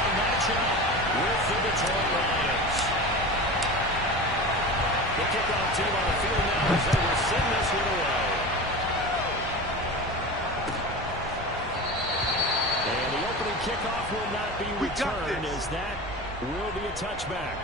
a matchup with the Detroit Lions. The kickoff team on the field now as they will send this one away. And the opening kickoff will not be returned as that will be a touchback.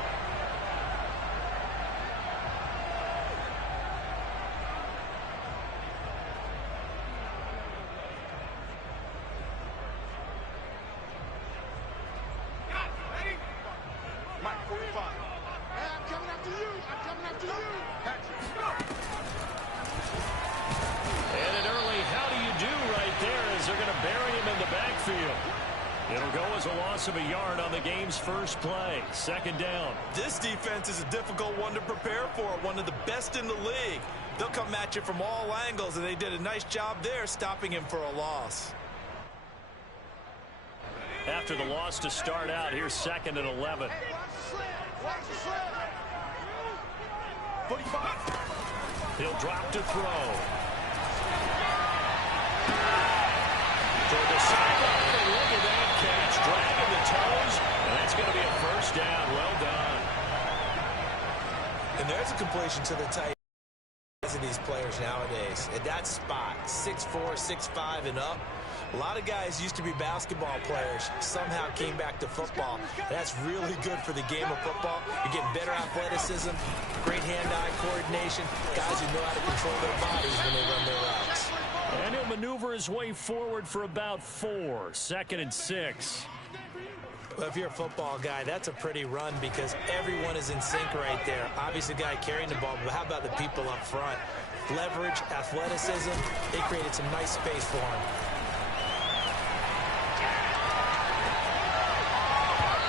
It'll go as a loss of a yard on the game's first play. Second down. This defense is a difficult one to prepare for. One of the best in the league. They'll come at you from all angles, and they did a nice job there stopping him for a loss. After the loss to start out, here's 2nd and 11. He'll drop to throw. Toward the sideline, and look at that catch. Dragging the toes, and that's going to be a first down. Well done. And there's a completion to the tight ends of these players nowadays. At that spot, 6'4", 6'5", and up. A lot of guys used to be basketball players, somehow came back to football. That's really good for the game of football. You're getting better athleticism, great hand-eye coordination, guys who know how to control their bodies when they run their routes. And he'll maneuver his way forward for about 4. 2nd and 6. Well, if you're a football guy, that's a pretty run because everyone is in sync right there. Obviously, the guy carrying the ball, but how about the people up front? Leverage, athleticism, they created some nice space for him.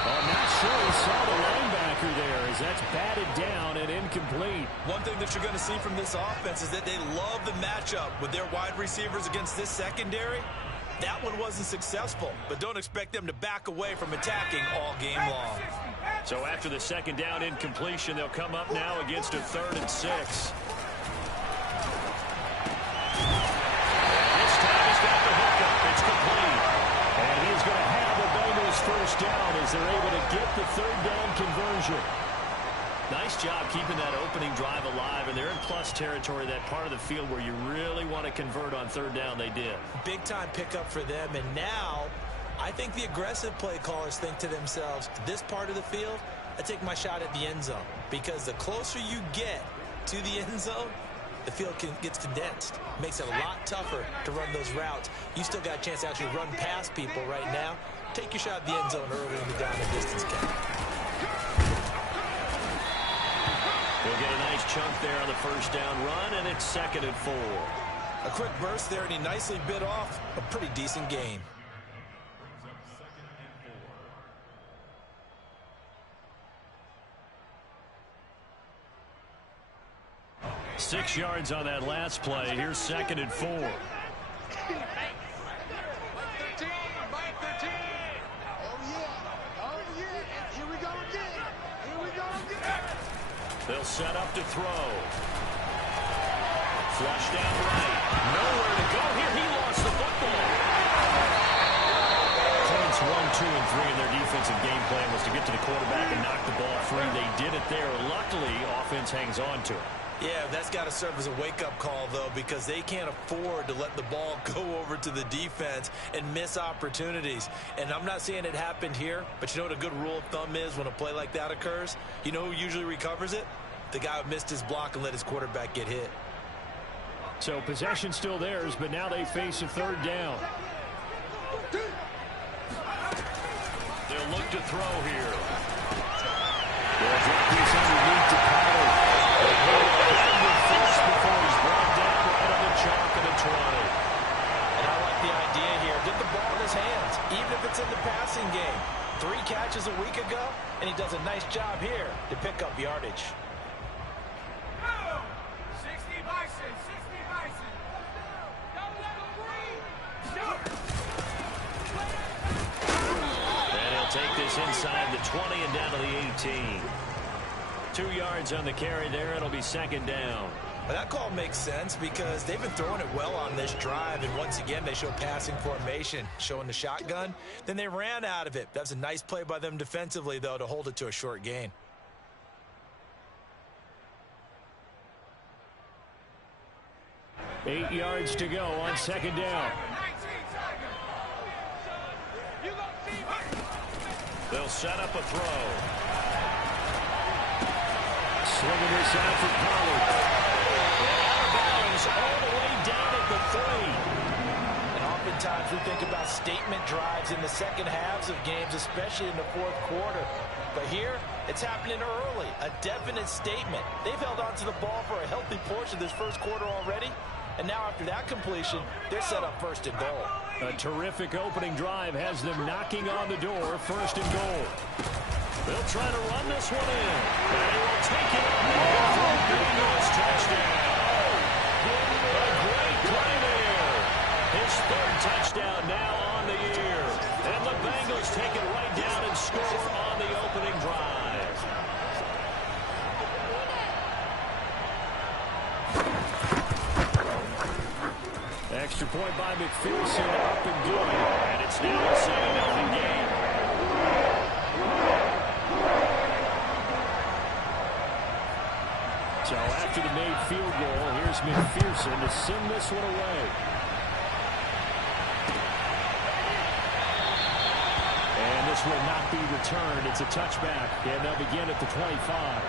I'm not sure he saw the linebacker there as that's batted down and incomplete. One thing that you're going to see from this offense is that they love the matchup with their wide receivers against this secondary. That one wasn't successful, but don't expect them to back away from attacking all game long. So after the 2nd down incompletion, they'll come up now against a 3rd and 6. This time he's got the hookup. It's complete. And he's going to have the Bengals first down as they're able to get the 3rd down conversion. Nice job keeping that opening drive alive, and they're in plus territory, that part of the field where you really want to convert on 3rd down. They did. Big-time pickup for them, and now I think the aggressive play callers think to themselves, this part of the field, I take my shot at the end zone, because the closer you get to the end zone, the field gets condensed. Makes it a lot tougher to run those routes. You still got a chance to actually run past people right now. Take your shot at the end zone early in the down and distance count. We'll get a nice chunk there on the first down run, and it's 2nd and 4. A quick burst there, and he nicely bit off a pretty decent gain. Six yards on that last play. Here's 2nd and 4. They'll set up to throw. Flush down right. Nowhere to go here. He lost the football. Points 1, 2, and 3 in their defensive game plan was to get to the quarterback and knock the ball free. They did it there. Luckily, offense hangs on to it. Yeah, that's got to serve as a wake-up call, though, because they can't afford to let the ball go over to the defense and miss opportunities. And I'm not saying it happened here, but you know what a good rule of thumb is when a play like that occurs? You know who usually recovers it? The guy who missed his block and let his quarterback get hit. So possession still theirs, but now they face a 3rd down. They'll look to throw here. They'll drop this underneath to Pollard. First before he's brought down right on the chalk of the 20. And I like the idea here. Get the ball in his hands, even if it's in the passing game. 3 catches a week ago, and he does a nice job here to pick up yardage. 60 Bison, 60 Bison. And he'll take this inside the 20 and down to the 18. 2 yards on the carry there. It'll be 2nd down. Well, that call makes sense because they've been throwing it well on this drive, and once again, they show passing formation, showing the shotgun. Then they ran out of it. That was a nice play by them defensively, though, to hold it to a short gain. Eight yards to go on second down. They'll set up a throw. Slinging this out for Pollard. Out of bounds all the way down at the 3. And oftentimes we think about statement drives in the second halves of games, especially in the fourth quarter. But here, it's happening early. A definite statement. They've held on to the ball for a healthy portion of this first quarter already. And now after that completion, they're set up first and goal. A terrific opening drive has them knocking on the door, first and goal. They'll try to run this one in. And they will take it up for a Bengals touchdown. A great play there. His third touchdown now on the year. And the Bengals take it right down and score on the opening drive. Extra point by McPherson, up and good. And it's now a 7-0 game. So after the made field goal, here's McPherson to send this one away. And this will not be returned. It's a touchback. And they'll begin at the 25.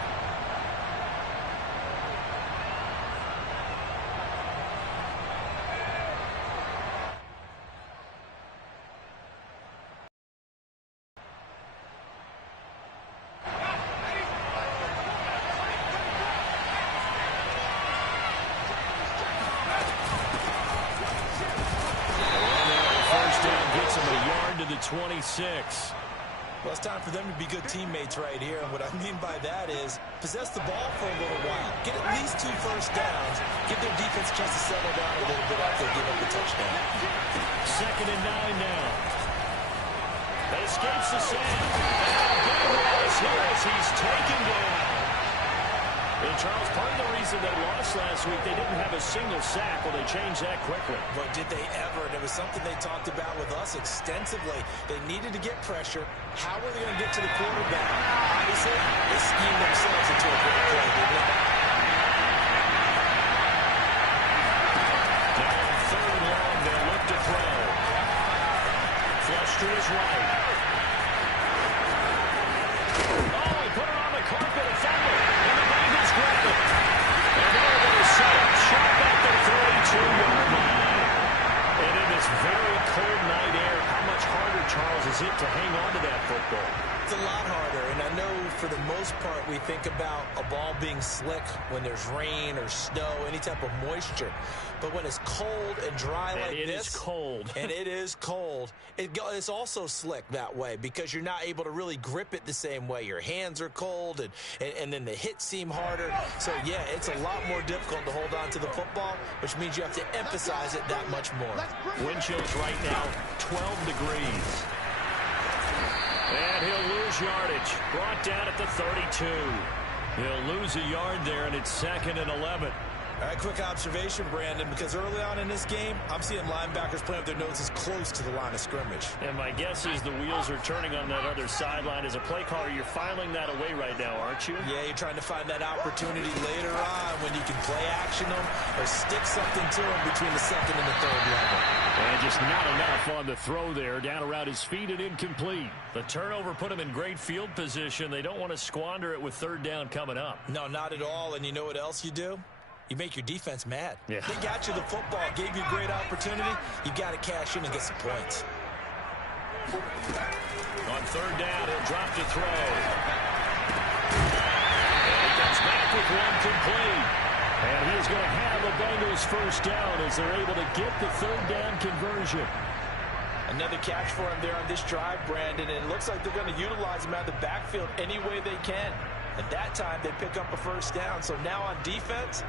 First down gets him a yard to the 26. Well, it's time for them to be good teammates right here. And what I mean by that is possess the ball for a little while. Get at least 2 first downs. Give their defense a chance to settle down a little bit after they give up the touchdown. Second and 9 now. That escapes the sand. And Bengals here as he's taken down. And Charles, part of the reason they lost last week, they didn't have a single sack. Well, they changed that quickly. But did they ever? And it was something they talked about with us extensively. They needed to get pressure. How were they going to get to the quarterback? Obviously, they schemed themselves into a great play, didn't they? Now on third and long, they'll look to throw. Flush to his right. Oh, he put it on the carpet, a fumble. And the Bengals grab it. And they're going to set up shop at the 32-yard line. And in this very cold night air, how much harder, Charles, is it to hang on to that football? It's a lot harder, and I know for the most part we think about a ball being slick when there's rain or snow, any type of moisture. But when it's cold and dry like this. And it is cold. And it is cold. It's also slick that way because you're not able to really grip it the same way. Your hands are cold, and then the hits seem harder. So, yeah, it's a lot more difficult to hold on to the football, which means you have to emphasize it that much more. Wind chills right now, 12 degrees. And he'll lose yardage. Brought down at the 32. He'll lose a yard there, and it's second and 11. All right, quick observation, Brandon, because early on in this game, I'm seeing linebackers playing with their noses close to the line of scrimmage. And my guess is the wheels are turning on that other sideline. As a play caller, you're filing that away right now, aren't you? Yeah, you're trying to find that opportunity later on when you can play action them or stick something to them between the second and the third level. And just not enough on the throw there. Down around his feet and incomplete. The turnover put him in great field position. They don't want to squander it with third down coming up. No, not at all. And you know what else you do? You make your defense mad. Yeah. They got you the football, gave you a great opportunity. You got to cash in and get some points. On third down, he'll drop to throw. And he comes back with one complete. And he's going to have the Bengals first down as they're able to get the third down conversion. Another catch for him there on this drive, Brandon. And it looks like they're going to utilize him out of the backfield any way they can. At that time, they pick up a first down. So now on defense,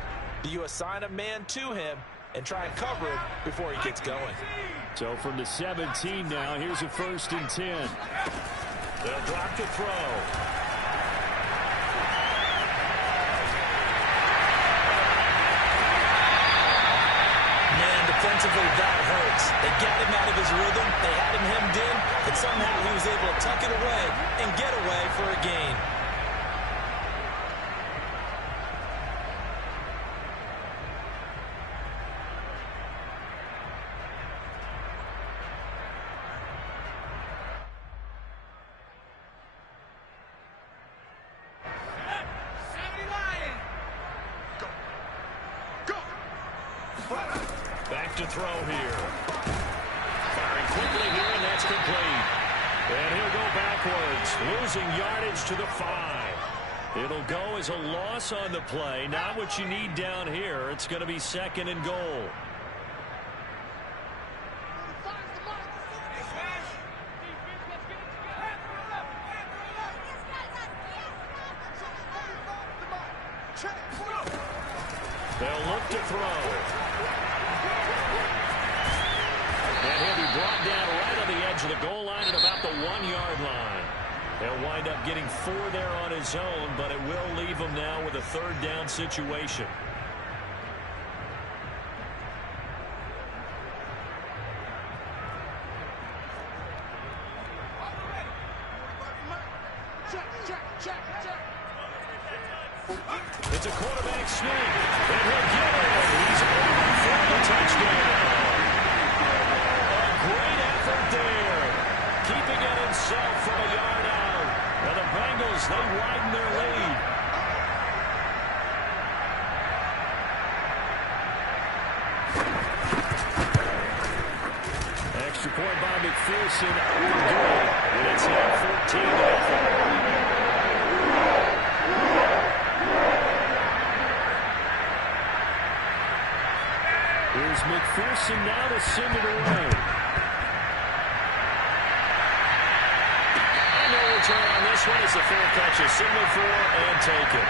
do you assign a man to him and try and cover it before he gets going? So from the 17 now, here's a first and 10. They'll drop to throw. defensively, that hurts. They got him out of his rhythm. They had him hemmed in, and somehow he was able to tuck it away and get away for a gain. Back to throw here. Firing quickly here, and that's complete. And he'll go backwards, losing yardage to the 5. It'll go as a loss on the play. Not what you need down here. It's going to be 2nd and goal. They'll look to throw. And he'll be brought down right on the edge of the goal line at about the 1-yard line. He'll wind up getting 4 there on his own, but it will leave him now with a 3rd down situation. It's a quarterback sneak, and he'll get it. He's over for the touchdown. A great effort there, keeping it himself from a yard out. And the Bengals, they widen their lead. Extra point by McPherson, good, and it's now 14-0. Here's McPherson now to send it away. And no return on this one as the fair catch is signaled for and taken.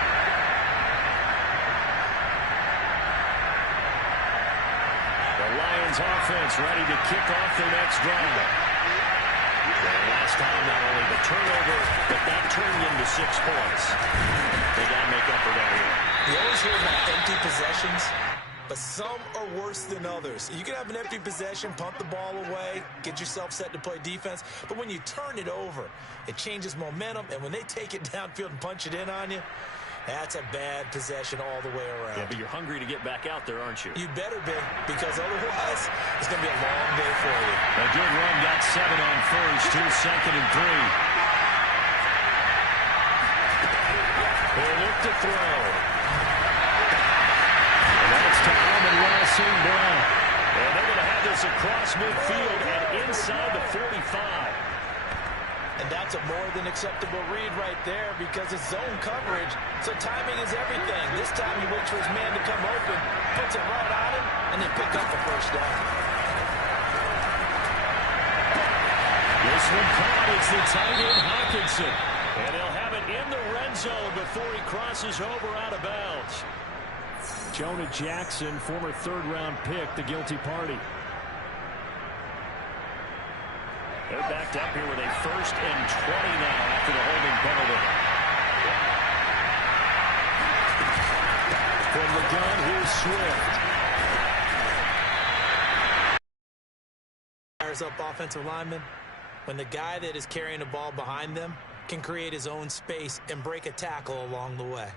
The Lions offense ready to kick off their next drive. And last time, not only the turnover, but that turned into 6 points. They got to make up for that here. You always hear about empty possessions, but some are worse than others. You can have an empty possession, punt the ball away, get yourself set to play defense, but when you turn it over, it changes momentum, and when they take it downfield and punch it in on you, that's a bad possession all the way around. Yeah, but you're hungry to get back out there, aren't you? You better be, because otherwise, it's going to be a long day for you. A good run, got 7 on first, 2 second and 3. They'll look to throw. To Amon-Ra St. Brown. And they're going to have this across midfield and inside the 45. And that's a more than acceptable read right there because it's zone coverage, so timing is everything. This time he waits for his man to come open, puts it right on him, and they pick up the first down. This one caught. It's the tight end Hawkinson. And he'll have it in the red zone before he crosses over out of bounds. Jonah Jackson, former 3rd-round pick, the guilty party. They're backed up here with a 1st and 20 now after the holding penalty. From the gun, here's Swift. Fires up offensive linemen. When the guy that is carrying the ball behind them can create his own space and break a tackle along the way.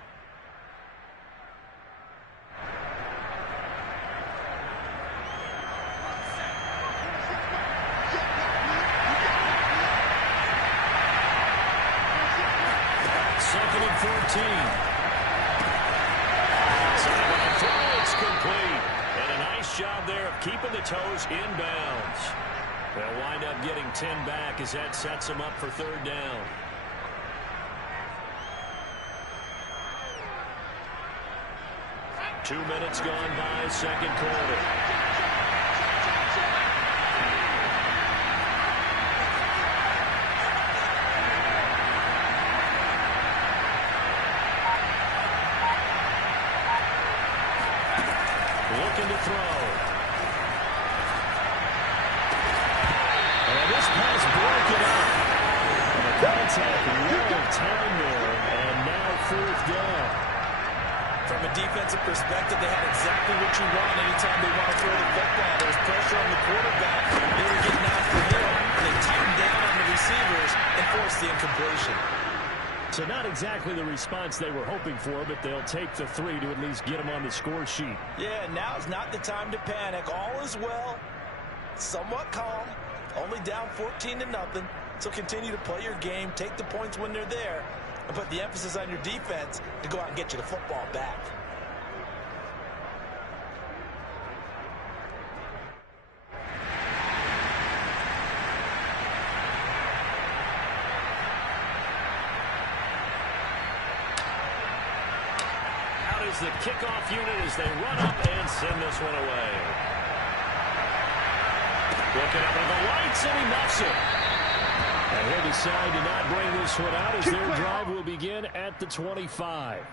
Sideline throw, it's complete. And a nice job there of keeping the toes inbounds. They'll wind up getting 10 back as that sets them up for 3rd down. Two minutes gone by, 2nd quarter. Looking to throw. And this pass broken up. And a contact, well timed there, and now 4th down. From a defensive perspective, they had exactly what you want anytime they want to throw the football. There was pressure on the quarterback. They were getting after him. They tightened down on the receivers and forced the incompletion. So not exactly the response they were hoping for, but they'll take the 3 to at least get them on the score sheet. Yeah, now's not the time to panic. All is well. Somewhat calm. Only down 14-0. So continue to play your game, take the points when they're there, and put the emphasis on your defense to go out and get you the football back. Out is the kickoff unit as they run up and send this one away. Looking up at the lights, and he muffs it. And he'll decide to not bring this one out as their drive will begin at the 25.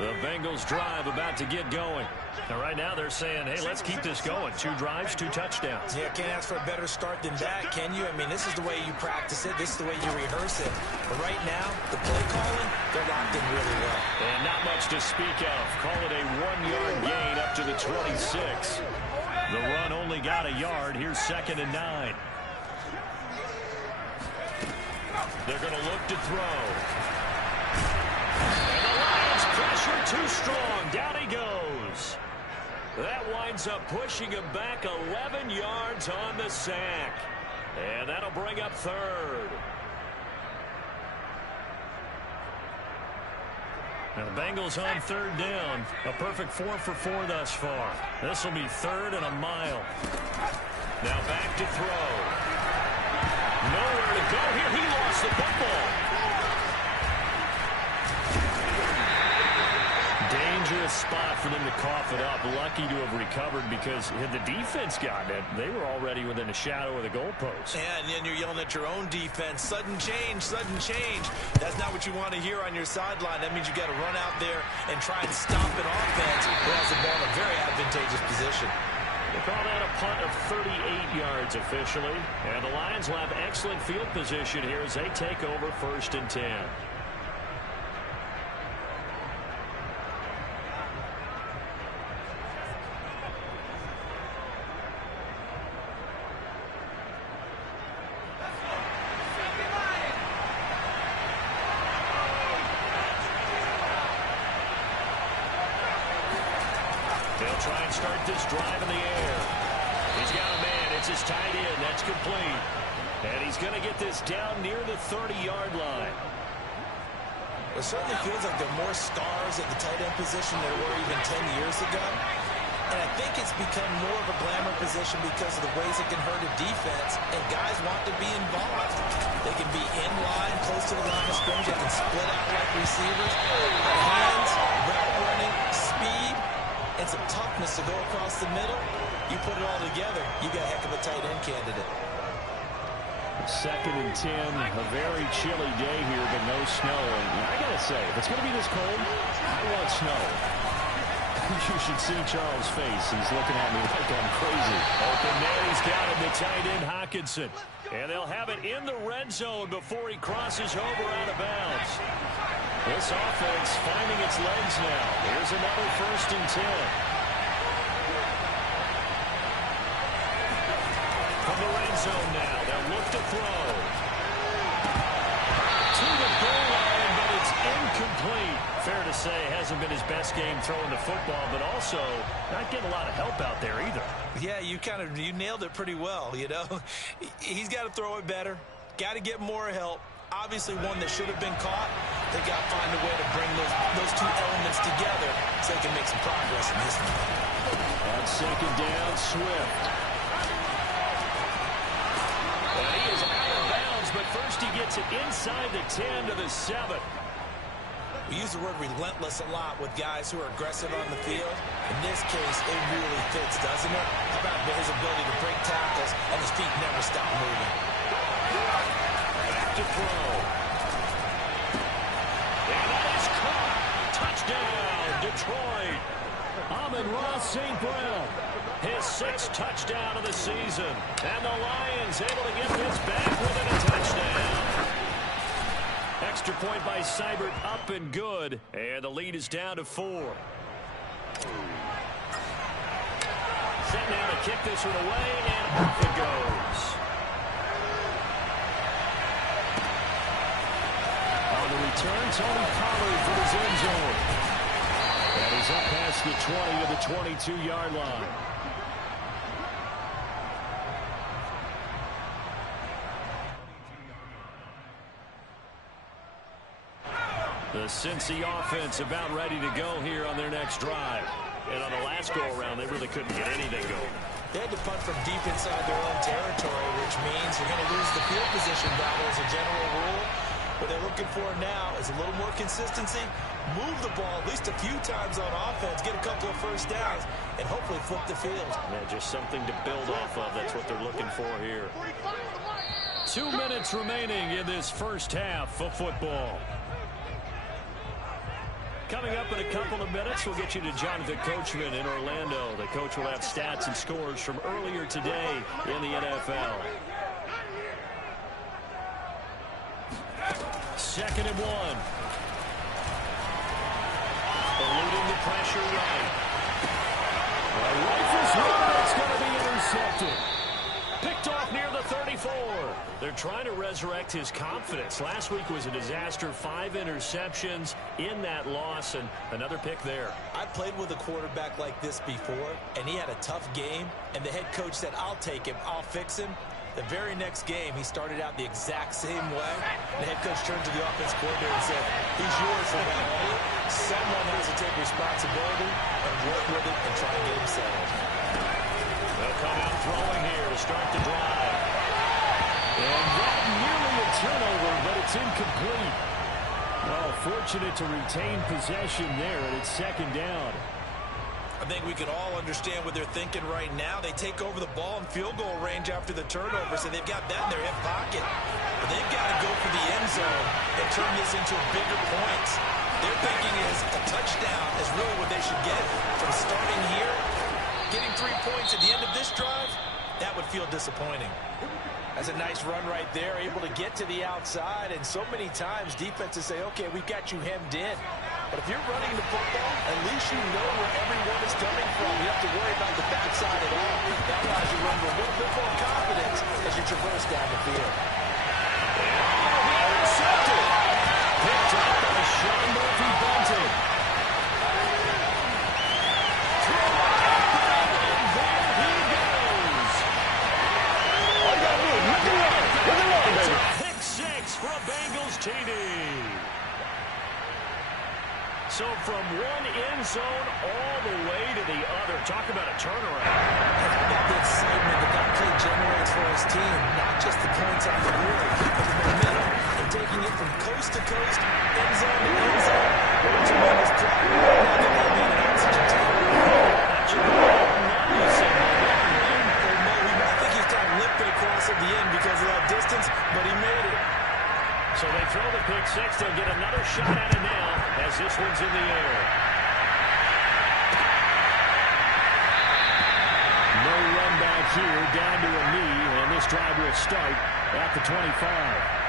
The Bengals drive about to get going. And right now they're saying, hey, let's keep this going. 2 drives, 2 touchdowns. Yeah, can't ask for a better start than that, can you? I mean, this is the way you practice it. This is the way you rehearse it. But right now, the play calling, they're locked in really well. And not much to speak of. Call it a 1-yard gain up to the 26. The run only got a yard. Here's 2nd and 9. They're going to look to throw. And the Lions pressure too strong. Down he goes. That winds up pushing him back 11 yards on the sack. And that'll bring up 3rd. Now the Bengals on 3rd down. A perfect 4 for 4 thus far. This will be 3rd and a mile. Now back to throw. Nowhere to go here. He lost the football. Dangerous spot for them to cough it up. Lucky to have recovered because had the defense gotten it, they were already within a shadow of the goalpost. Yeah, and then you're yelling at your own defense. Sudden change, sudden change. That's not what you want to hear on your sideline. That means you got to run out there and try and stop an offense who has the ball in a very advantageous position. They call that a punt of 38 yards officially. And the Lions will have excellent field position here as they take over 1st and 10. They'll try and start this drive in the air. He's got a man. It's his tight end. That's complete. And he's going to get this down near the 30-yard line. It certainly feels like there are more stars at the tight end position than there were even 10 years ago. And I think it's become more of a glamour position because of the ways it can hurt a defense, and guys want to be involved. They can be in line, close to the line of scrimmage. They can split out like receivers. Hands, route running, speed, and some toughness to go across the middle. You put it all together, you got a heck of a tight end candidate. 2nd and 10, a very chilly day here, but no snow. And I got to say, if it's going to be this cold, I want snow. You should see Charles' face. He's looking at me like I'm crazy. Open man, he's got him, the tight end, Hockenson. And they'll have it in the red zone before he crosses over out of bounds. This offense finding its legs now. Here's another 1st and 10. From the red zone now, they'll look to throw. to the goal line, but it's incomplete. Fair to say, hasn't been his best game throwing the football, but also not getting a lot of help out there either. Yeah, you nailed it pretty well, you know. He's got to throw it better. Got to get more help. Obviously one that should have been caught. They got to find a way to bring those two elements together so they can make some progress in this one. On second down, Swift. And he is out of bounds, but first he gets it inside the 10 to the 7. We use the word relentless a lot with guys who are aggressive on the field. In this case, it really fits, doesn't it? How about his ability to break tackles and his feet never stop moving? Back to throw. And that is caught. Touchdown, Detroit. Amon-Ra St. Brown, his 6th touchdown of the season. And the Lions able to get this back within a touchdown. Extra point by Seibert, up and good. And the lead is down to 4. Set now to kick this one away, and off it goes. On the return, Tony Pollard for his end zone. And he's up past the 20 to the 22-yard line. The Cincy offense about ready to go here on their next drive. And on the last go-around, they really couldn't get anything going. They had to punt from deep inside their own territory, which means you're going to lose the field position battle as a general rule. What they're looking for now is a little more consistency, move the ball at least a few times on offense, get a couple of first downs, and hopefully flip the field. Yeah, just something to build off of. That's what they're looking for here. 2 minutes remaining in this first half of football. Coming up in a couple of minutes, we'll get you to Jonathan Coachman in Orlando. The coach will have stats and scores from earlier today in the NFL. 2nd and 1. Eluding the pressure right. Rifles one, it's going to be intercepted. Picked off near the 34. They're trying to resurrect his confidence. Last week was a disaster. 5 interceptions in that loss, and another pick there. I played with a quarterback like this before, and he had a tough game, and the head coach said, I'll take him, I'll fix him. The very next game, he started out the exact same way. The head coach turned to the offense coordinator and said, he's yours for that, buddy. Someone has to take responsibility and work with it and try and get him settled. They'll come out throwing here to start the drive. And that nearly a turnover, but it's incomplete. Well, fortunate to retain possession there, and it's 2nd down. I think we can all understand what they're thinking right now. They take over the ball in field goal range after the turnover, so they've got that in their hip pocket. But they've got to go for the end zone and turn this into bigger points. Their thinking is a touchdown is really what they should get from starting here. Getting 3 points at the end of this drive, that would feel disappointing. That's a nice run right there, able to get to the outside, and so many times defenses say, okay, we've got you hemmed in. But if you're running the football, at least you know where everyone is coming from. You have to worry about the backside at all. That allows you to run with a little bit more confidence as you traverse down the field. He intercepted. Picked up by Sean Murphy Bunting. It's a pick 6 for a Bengals TD. So from one end zone all the way to the other. Talk about a turnaround. How about the excitement that play generates for his team? Not just the points on the board, but the momentum and taking it from coast to coast, end zone to end zone. What a tremendous play. Now that they need an oxygen tank. I think he's kind of limping across at the end because of that distance, but he made it. So they throw the pick 6. They'll get another shot at it now as this one's in the air. No run back here, down to a knee, and this drive will start at the 25.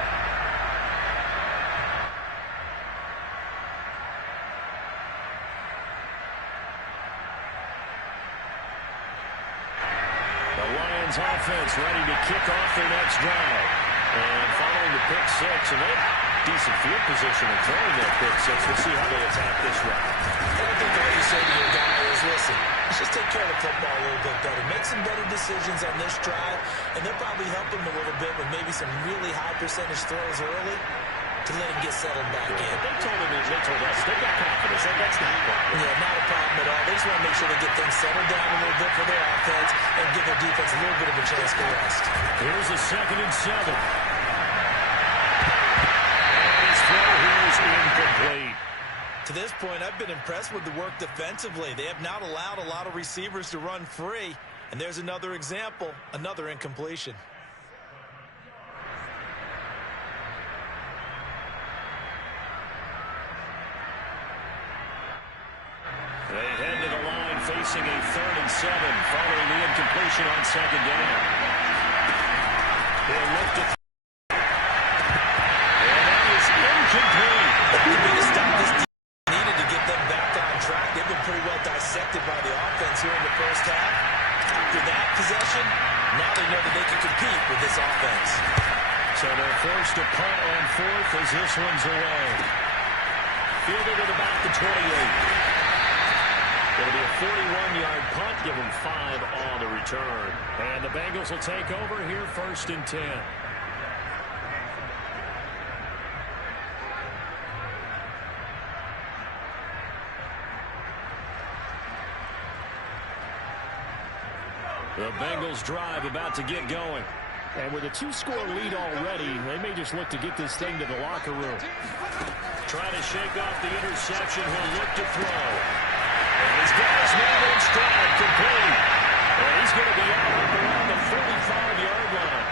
Offense ready to kick off their next drive. And following the pick six, and they have decent field position and throwing that pick six. We'll see how they attack this route. I think all you say to your guy is, listen, let's just take care of the football a little bit better. Make some better decisions on this drive, and they'll probably help him a little bit with maybe some really high percentage throws early to let him get settled back in. They told us they've got confidence. That's not a problem. Yeah, not a problem at all. They just want to make sure they get things settled down a little bit for their offense and give their defense a little bit of a chance to rest. Here's a 2nd and 7. And his throw here is incomplete. To this point, I've been impressed with the work defensively. They have not allowed a lot of receivers to run free. And there's another example, another incompletion. They head to the line facing a 3rd and 7 following the incompletion on 2nd down. They'll look to and that is incomplete. That could be the stop this team needed to get them back on track. They've been pretty well dissected by the offense here in the first half. After that possession, now they know that they can compete with this offense. So they're forced to punt on 4th as this one's away. Fielded at about the 28. It'll be a 41-yard punt. Give them 5 on the return. And the Bengals will take over here 1st and 10. The Bengals drive about to get going. And with a 2-score lead already, they may just look to get this thing to the locker room. Trying to shake off the interception. He'll look to throw. And he's got his man in stride, complete. And he's going to be out up around the 45-yard line.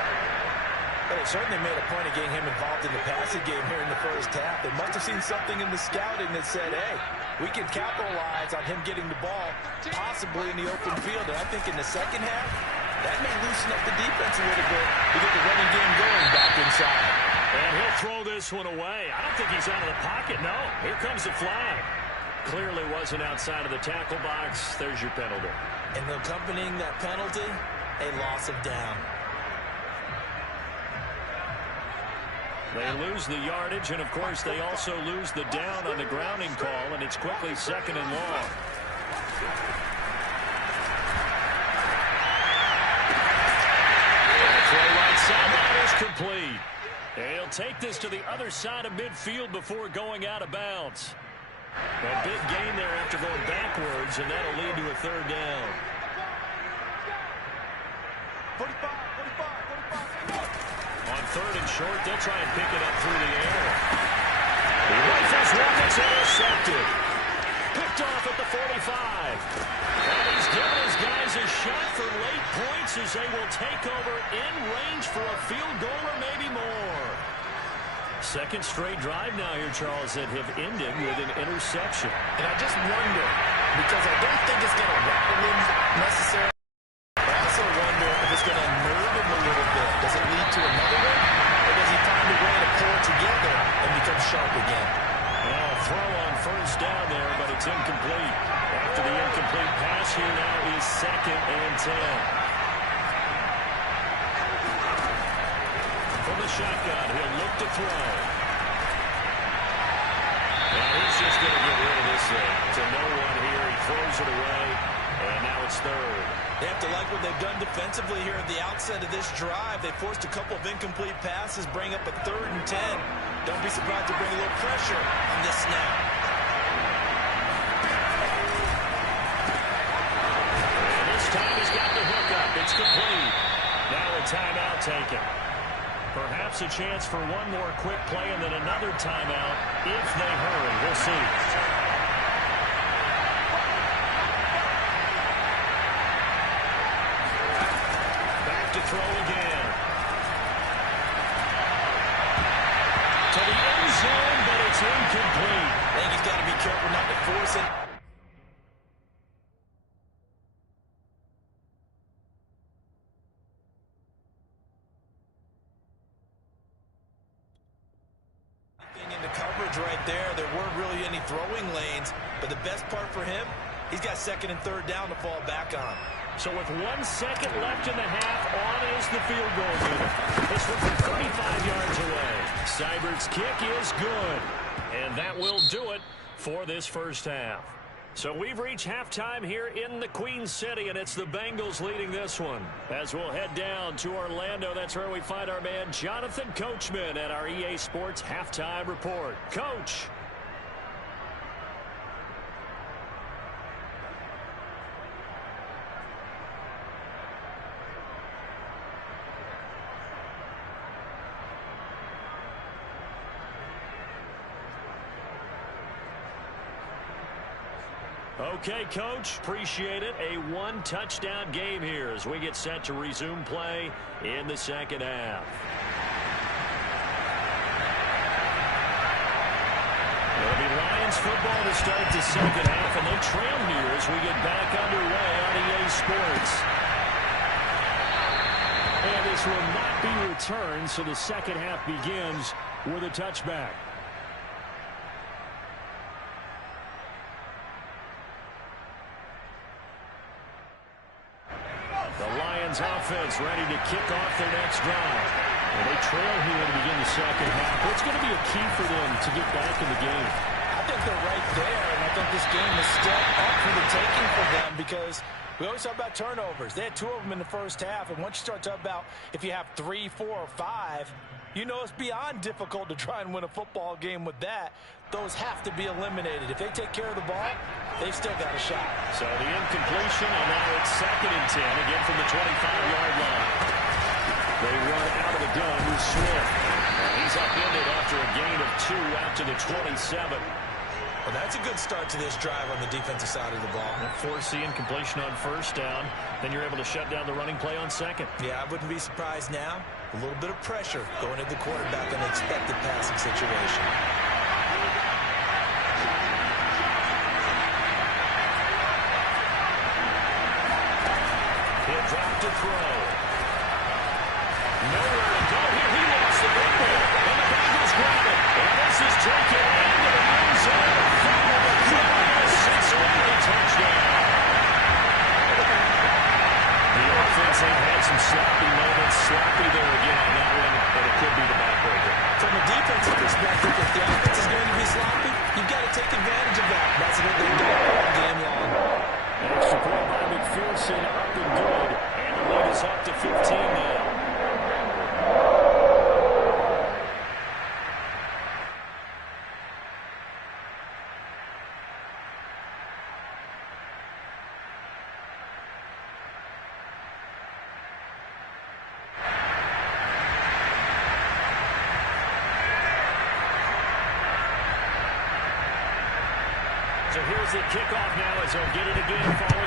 Well, they certainly made a point of getting him involved in the passing game here in the first half. They must have seen something in the scouting that said, hey, we can capitalize on him getting the ball, possibly in the open field. And I think in the second half, that may loosen up the defense a little bit to get the running game going back inside. And he'll throw this one away. I don't think he's out of the pocket, no. Here comes the flag. Clearly wasn't outside of the tackle box. There's your penalty. And accompanying that penalty, a loss of down. They lose the yardage, and, of course, they also lose the down on the grounding call, and it's quickly 2nd and long. And the throw right sideline is complete. They'll take this to the other side of midfield before going out of bounds. A big gain there after going backwards, and that'll lead to a 3rd down. 45. On 3rd and short, they'll try and pick it up through the air. He rifles one that's intercepted. Picked off at the 45. And he's giving his guys a shot for late points as they will take over in range for a field goal or maybe more. 2nd straight drive now here, Charles, that have ended with an interception. And I just wonder, because I don't think it's going to rattle him necessarily, I also wonder if it's going to nerve him a little bit. Does it lead to another one? Or does he find a way to pull it together and become sharp again? Well, throw on 1st down there, but it's incomplete. After the incomplete pass here now is 2nd and 10. From the shotgun, he'll look to throw. And he's just going to get rid of this thing. To no one here. He throws it away, and now it's 3rd. They have to like what they've done defensively here at the outset of this drive. They forced a couple of incomplete passes, bring up a 3rd and 10. Don't be surprised to bring a little pressure on this snap. And this time he's got the hook up. It's complete. Now a timeout taken. Perhaps a chance for one more quick play and then another timeout if they hurry. We'll see. Back to throw again. To the end zone, but it's incomplete. I think he's got to be careful not to force it. Right there. There weren't really any throwing lanes, but the best part for him, he's got 2nd and 3rd down to fall back on. So with 1 second left in the half, on is the field goal unit. This one from 35 yards away. Seibert's kick is good. And that will do it for this first half. So we've reached halftime here in the Queen City, and it's the Bengals leading this one. As we'll head down to Orlando, that's where we find our man Jonathan Coachman at our EA Sports Halftime Report. Coach. Okay, Coach, appreciate it. A one-touchdown game here as we get set to resume play in the second half. It'll be Lions football to start the second half, and they trail here as we get back underway on EA Sports. And this will not be returned, so the second half begins with a touchback. Offense ready to kick off their next drive. And they trail here to begin the second half. What's going to be a key for them to get back in the game? I think they're right there, and I think this game is still up for the taking for them because we always talk about turnovers. They had 2 of them in the first half, and once you start talking about if you have 3, 4, or 5, you know it's beyond difficult to try and win a football game with that. Those have to be eliminated. If they take care of the ball, they've still got a shot. So the incompletion, and now it's 2nd and 10, again from the 25-yard line. They run out of the gun with Smith. And he's upended after a gain of 2 out to the 27. Well, that's a good start to this drive on the defensive side of the ball. Force the incompletion on first down. Then you're able to shut down the running play on second. Yeah, I wouldn't be surprised now. A little bit of pressure going at the quarterback in an expected passing situation. He'll drop to throw. Nowhere to go here. He lost the football. And the Bengals grab it. And this is taken into the end zone. Final the throw. A 6-yard touchdown. The offense have had some sloppy moments. Sloppy there again on that one. But it could be the backbreaker. From a defensive perspective, if the offense is going to be sloppy, you've got to take advantage of that. That's what they've done all game long. Extra point by McPherson, up and good. And the lead is up to 15 now. So here's the kickoff now as they'll get it again following